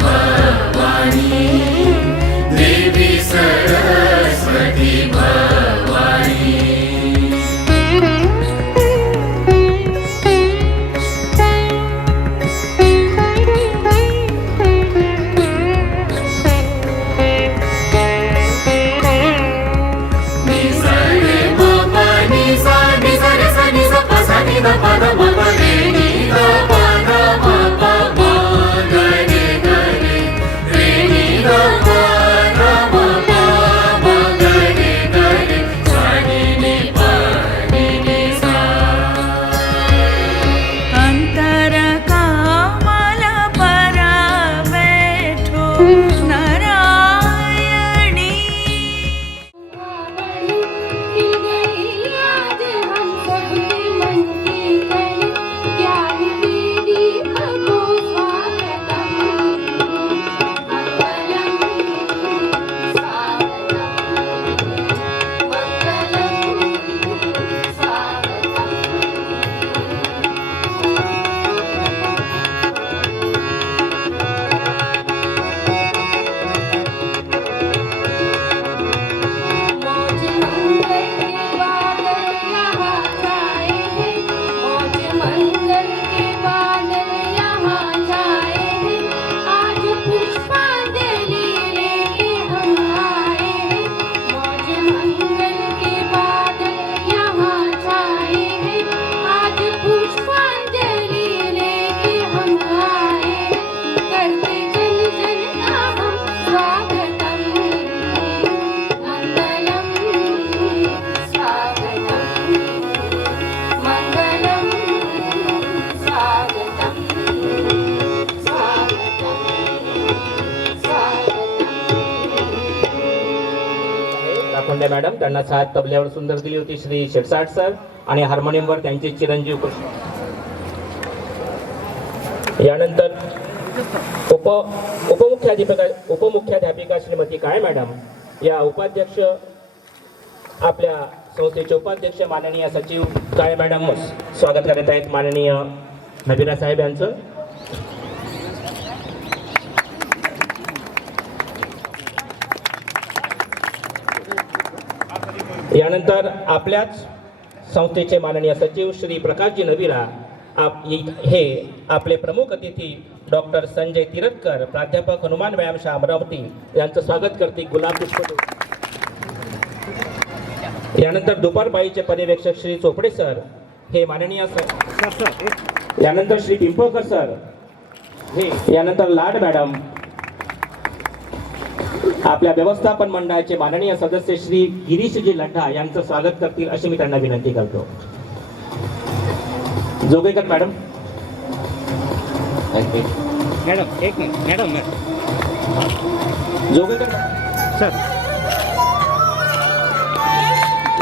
Bhavani Devi Saraswati Bhavani madam त्यांना साथ तबल्यावर सुंदर दिली होती श्री शेटसाट सर आणि हार्मोनियमवर त्यांचे चिरंजीव कृष्ण. यानंतर उपमुख्याध्यापिका श्रीमती काळे मॅडम या उपाध्यक्ष आपल्या संस्थेचे उपाध्यक्ष माननीय सचिव काळे मॅडम स्वागत करत आहेत माननीय नबीरा साहेब यांचं. यानंतर आपल्याच संस्थेचे माननीय सचिव श्री प्रकाशजी नबीरा हे आपले प्रमुख अतिथी डॉक्टर संजय तिरटकर प्राध्यापक हनुमान व्यायामशाळा अमरावती यांचं स्वागत करते गुलाब पुष्प. यानंतर दुपारबाईचे पर्यवेक्षक श्री चोपडे सर हे माननीय यानंतर श्री पिंपळकर सर हे यानंतर लाड मॅडम आपल्या व्यवस्थापन मंडळाचे माननीय सदस्य श्री गिरीशजी लड्डा यांचं स्वागत करतील अशी मी त्यांना विनंती करतो. जोगेकर मॅडम एक मिनिट मॅडम जोगेकर सर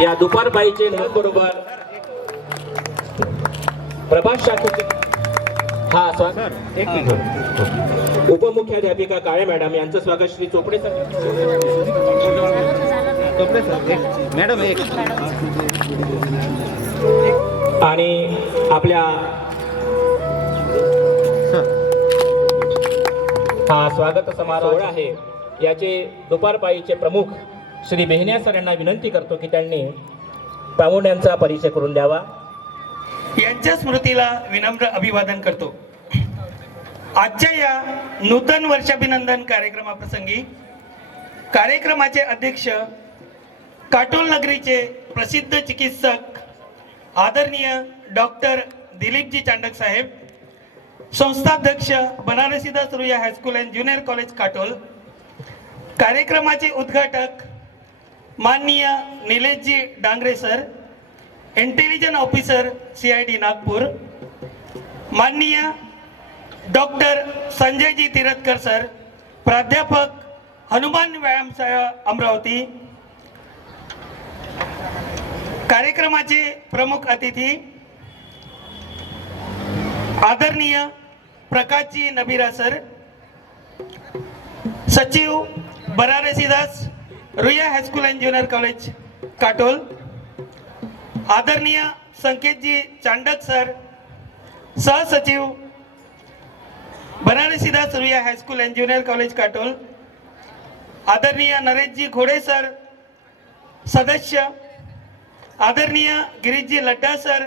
या दुपारबाईचे बरोबर प्रभास शाखेचे हा स्वागत एक मिनिट उपमुख्याध्यापिका काळे मॅडम यांचं स्वागत श्री चोपडे सर. मॅडम एक आणि आपल्या हा स्वागत समारोह आहे याचे दुपारबाईचे प्रमुख श्री बेहन्या सर यांना विनंती करतो की त्यांनी पाहुण्यांचा परिचय करून द्यावा. यांच्या स्मृतीला विनम्र अभिवादन करतो. आजच्या या नूतन वर्षाभिनंदन कार्यक्रमाप्रसंगी कार्यक्रमाचे अध्यक्ष काटोल नगरीचे प्रसिद्ध चिकित्सक आदरणीय डॉक्टर दिलीपजी चांडक साहेब, संस्थाध्यक्ष Banarasidas Ruia high school and junior college Katol, कार्यक्रमाचे उद्घाटक माननीय निलेशजी Dangre sir, intelligence officer CID Nagpur, माननीय डॉक्टर संजयजी तिरटकर सर, प्राध्यापक हनुमान व्यायामशाळा अमरावती, कार्यक्रमाचे प्रमुख अतिथी आदरणीय प्रकाशजी नबीरा सर, सचिव Banarsidas Ruia high school and junior college Katol, आदरणीय संकेतजी चांडक सर, सहसचिव Banarsidas Ruia high school and junior college Katol, आदरणीय नरेशजी घोडे सर सदस्य, आदरणीय गिरीशजी लड्डा सर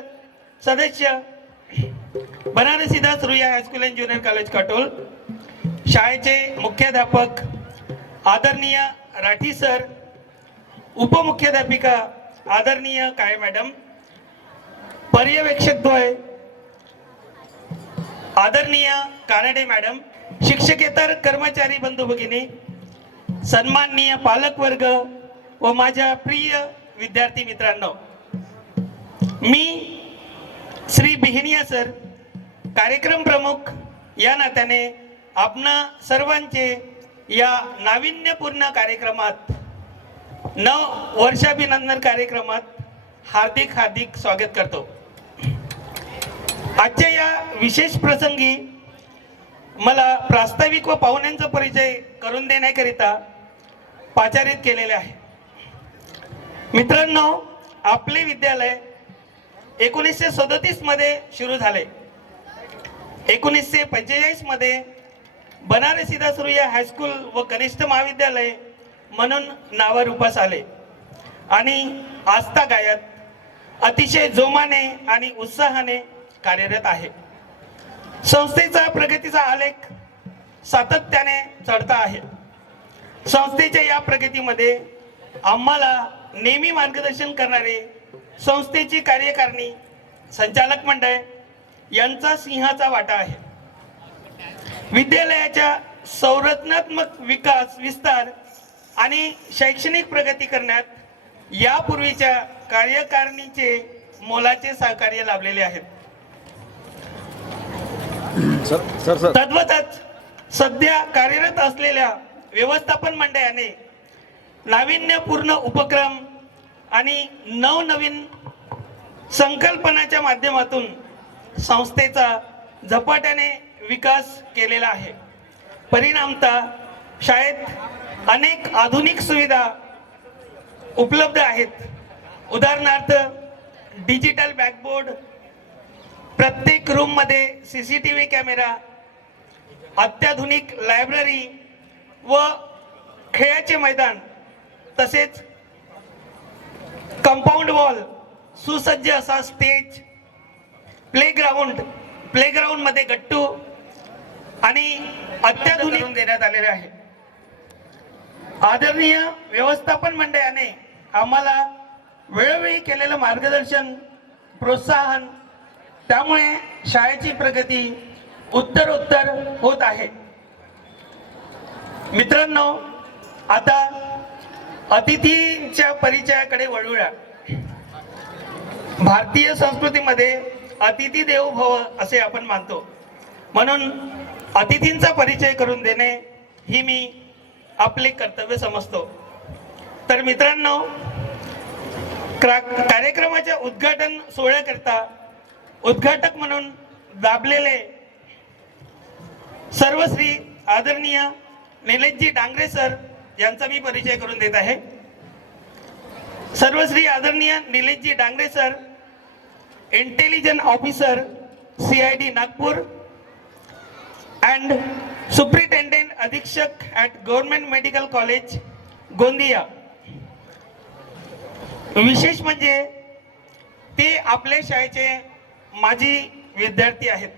सदस्य, Banarsidas Ruia high school and junior college Katol, शाळेचे मुख्याध्यापक आदरणीय राठी सर, उपमुख्याध्यापिका आदरणीय काळे मॅडम, पर्यवेक्षकद्वय आदरणीय कानडे मॅडम, शिक्षकेतर कर्मचारी बंधू भगिनी, सन्माननीय पालक वर्ग व माझ्या प्रिय विद्यार्थी मित्रांनो, मी श्री बिहिनिया सर, कार्यक्रम प्रमुख या नात्याने आपणा सर्वांचे या नाविन्यपूर्ण कार्यक्रमात वर्षाभिनंदन कार्यक्रमात हार्दिक हार्दिक स्वागत करतो. आजच्या या विशेष प्रसंगी मला प्रास्ताविक व पाहुण्यांचा परिचय करून देण्याकरिता पाचारित केलेले आहे. मित्रांनो, आपले विद्यालय 1937 मध्ये सुरू झाले. 1945 मध्ये बनारसीदास रुईया हायस्कूल व कनिष्ठ महाविद्यालय म्हणून नावारूपास आले आणि आजतागायत अतिशय जोमाने आणि उत्साहाने कार्यरत आहे. संस्थेचा प्रगतीचा आलेख सातत्याने चढता आहे. संस्थेच्या या प्रगतीमध्ये आम्हाला नेहमी मार्गदर्शन करणारे संस्थेची कार्यकारिणी, संचालक मंडळ यांचा सिंहाचा वाटा आहे. विद्यालयाच्या संरचनात्मक विकास, विस्तार आणि शैक्षणिक प्रगती करण्यात यापूर्वीच्या कार्यकारिणीचे मोलाचे सहकार्य लाभलेले आहेत. तद्वतच सध्या कार्यरत असलेल्या व्यवस्थापन मंडळाने नाविन्यपूर्ण उपक्रम आणि नवनवीन संकल्पनाच्या माध्यमातून संस्थेचा झपाट्याने विकास केलेला आहे. परिणामतः शाळेत अनेक आधुनिक सुविधा उपलब्ध आहेत. उदाहरणार्थ डिजिटल बॅकबोर्ड, प्रत्येक रूममध्ये CCTV कॅमेरा, अत्याधुनिक लायब्ररी व खेळाचे मैदान, तसेच कंपाऊंड वॉल, सुसज्ज असा स्टेज, प्लेग्राऊंड मध्ये गट्टू आणि अत्याधुनिक देण्यात आलेले आहे. आदरणीय व्यवस्थापन मंडळाने आम्हाला वेळोवेळी केलेलं मार्गदर्शन, प्रोत्साहन, त्यामुळे शाळेची प्रगती उत्तरोत्तर होत आहे. मित्रांनो, आता अतिथींच्या परिचयाकडे वळूया. भारतीय संस्कृतीमध्ये अतिथी देवो भव असे आपण मानतो, म्हणून अतिथींचा परिचय करून देणे ही मी आपले कर्तव्य समजतो. तर मित्रांनो, कार्यक्रमाच्या उद्घाटन सोहळ्याकरता उद्घाटक म्हणून दाबलेले सर्वश्री आदरणीय निलेशजी डांगरे सर यांचा मी परिचय करून देत आहे. सर्वश्री आदरणीय निलेशजी Dangre sir, intelligence officer CID Nagpur and superintendent अधीक्षक at government medical college Gondia. विशेष म्हणजे ते आपल्या शाळेचे माजी विद्यार्थी आहेत.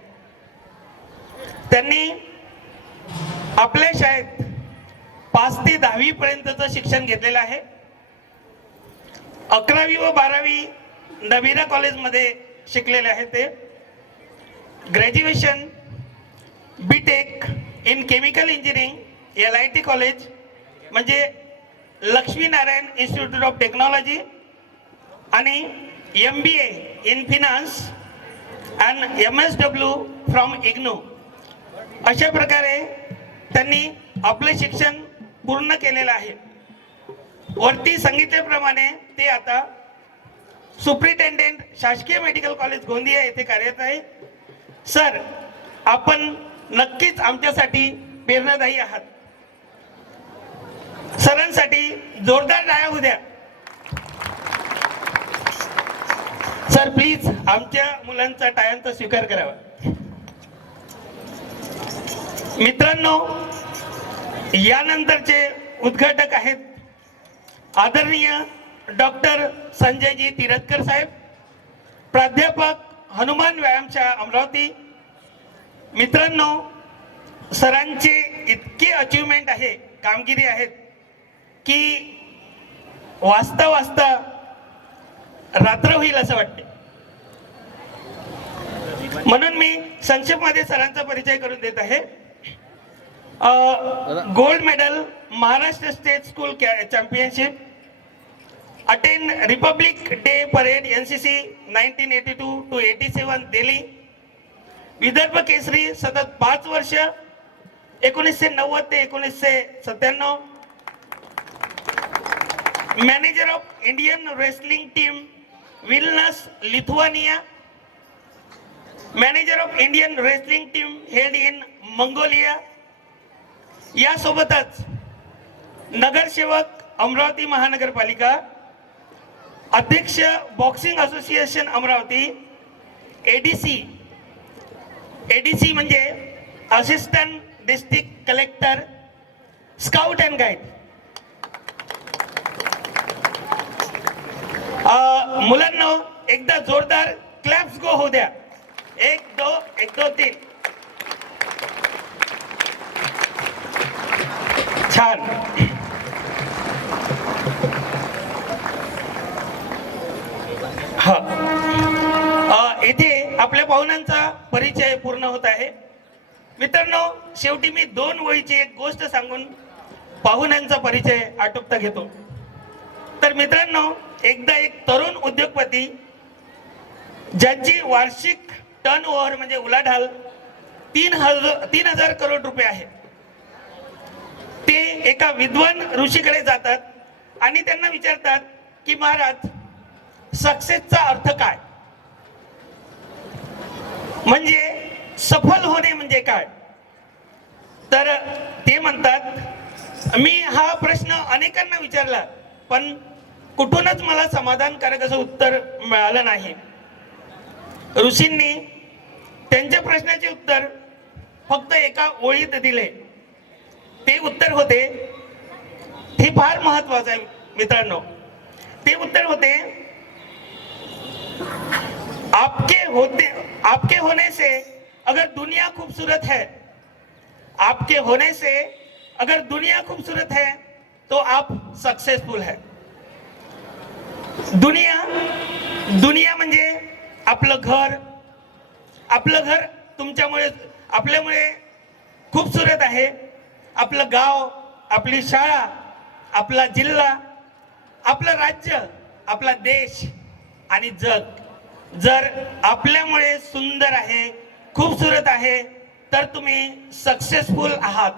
त्यांनी आपल्या शाळेत 5 ते 10वी पर्यंतचं शिक्षण घेतलेलं आहे. 11वी व 12वी नवीरा कॉलेजमध्ये शिकलेले आहे. ते graduation BTech in chemical engineering LIT college म्हणजे लक्ष्मीनारायण इन्स्टिट्यूट ऑफ टेक्नॉलॉजी आणि MBA in finance and MSW from IGNOU. अशा प्रकारे त्यांनी आपले शिक्षण पूर्ण केलेलं आहे. वरती सांगितल्याप्रमाणे ते आता सुप्रिटेंडेंट शासकीय मेडिकल कॉलेज गोंदिया येथे कार्यरत आहे. सर, आपण नक्कीच आमच्यासाठी प्रेरणादायी आहात. सरांसाठी जोरदार टाळ्या होऊ द्या. सर, प्लीज आमच्या मुलांचा टाळ्यांचा स्वीकार करावा. मित्रांनो, यानंतरचे उद्घाटक आहेत आदरणीय डॉक्टर संजयजी तिरथकर साहेब, प्राध्यापक हनुमान व्यायामशाळा अमरावती. मित्रांनो, सरांचे इतके अचीवमेंट आहे, कामगिरी आहेत की वाचता वाचता रात्र होईल असं वाटते. म्हणून मी संक्षेपमध्ये सरांचा परिचय करून देत आहे. Gold medal Maharashtra state school championship, attend republic day parade NCC 1982 to 87 Delhi, Vidarbha Kesari सतत 5 वर्ष 1990 ते 1997, manager of Indian wrestling team Vilnius Lithuania, manager of Indian wrestling team head in Mongolia. यासोबतच नगरसेवक अमरावती महानगरपालिका, अध्यक्ष बॉक्सिंग असोसिएशन अमरावती, एडीसी म्हणजे assistant district collector, scout and guide. मुलांना एकदा जोरदार क्लॅप्स गो होऊ द्या. 1 2 3. छान. इथे आपल्या पाहुण्यांचा परिचय पूर्ण होत आहे. मित्रांनो, शेवटी मी 2 ओळीची एक गोष्ट सांगून पाहुण्यांचा परिचय आटोपता घेतो. तर मित्रांनो, एकदा एक तरुण उद्योगपती ज्यांची वार्षिक टर्नओव्हर म्हणजे उलाढाल 3,000 करोड रुपये आहे, ते एका विद्वान ऋषीकडे जातात आणि त्यांना विचारतात की महाराज, सक्सेसचा अर्थ काय, म्हणजे सफल होणे म्हणजे काय. तर ते म्हणतात, मी हा प्रश्न अनेकांना विचारला पण कुठूनच मला समाधानकारक असं उत्तर मिळालं नाही. ऋषींनी त्यांच्या प्रश्नाचे उत्तर फक्त एका ओळीत दिले. ते उत्तर होते, हे फार महत्वाचं आहे मित्रांनो. ते उत्तर होते, आपके होने से अगर दुनिया खूबसूरत है, आपके होने से अगर दुनिया खूबसूरत है तो आप सक्सेसफुल है. दुनिया म्हणजे आपलं घर तुमच्यामुळे, आपल्यामुळे खूबसूरत आहे. आपलं गाव, आपली शाळा, आपला जिल्हा, आपलं राज्य, आपला देश आणि जग जर आपल्यामुळे सुंदर आहे, खूबसूरत आहे, तर तुम्ही सक्सेसफुल आहात.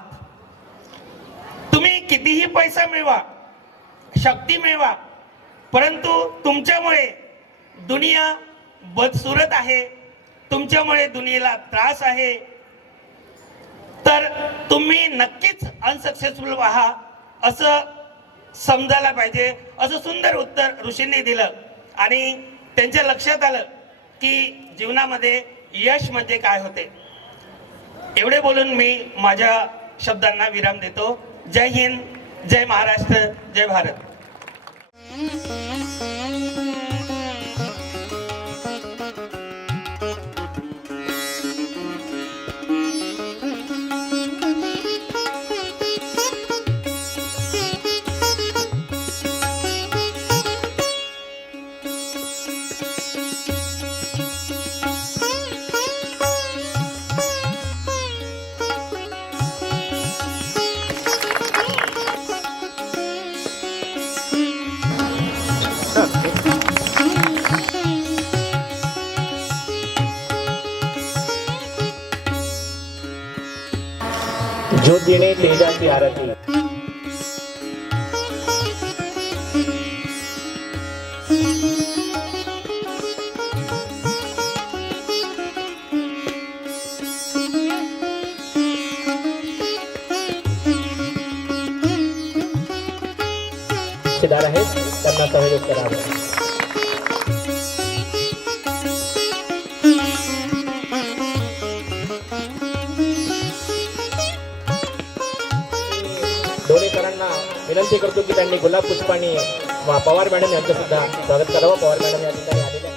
तुम्ही कितीही पैसा मिळवा, शक्ती मिळवा, परंतु तुमच्यामुळे दुनिया बदसूरत आहे, तुमच्यामुळे दुनियेला त्रास आहे, तर तुम्ही नक्कीच अनसक्सेसफुल व्हा असं समजायला पाहिजे. असं सुंदर उत्तर ऋषींनी दिलं आणि त्यांच्या लक्षात आलं की जीवनामध्ये यश म्हणजे काय होते. एवढे बोलून मी माझ्या शब्दांना विराम देतो. जय हिंद, जय महाराष्ट्र, जय भारत. ज्योतीने तेजाची आरती. शिदार आहेत त्यांना सहयोग करावे. ढोले सरांना विनंती करतो की त्यांनी गुलाब पुष्पाने पवार मॅडम यांचं सुद्धा स्वागत करावं. पवार मॅडम या ठिकाणी आलेले आहेत.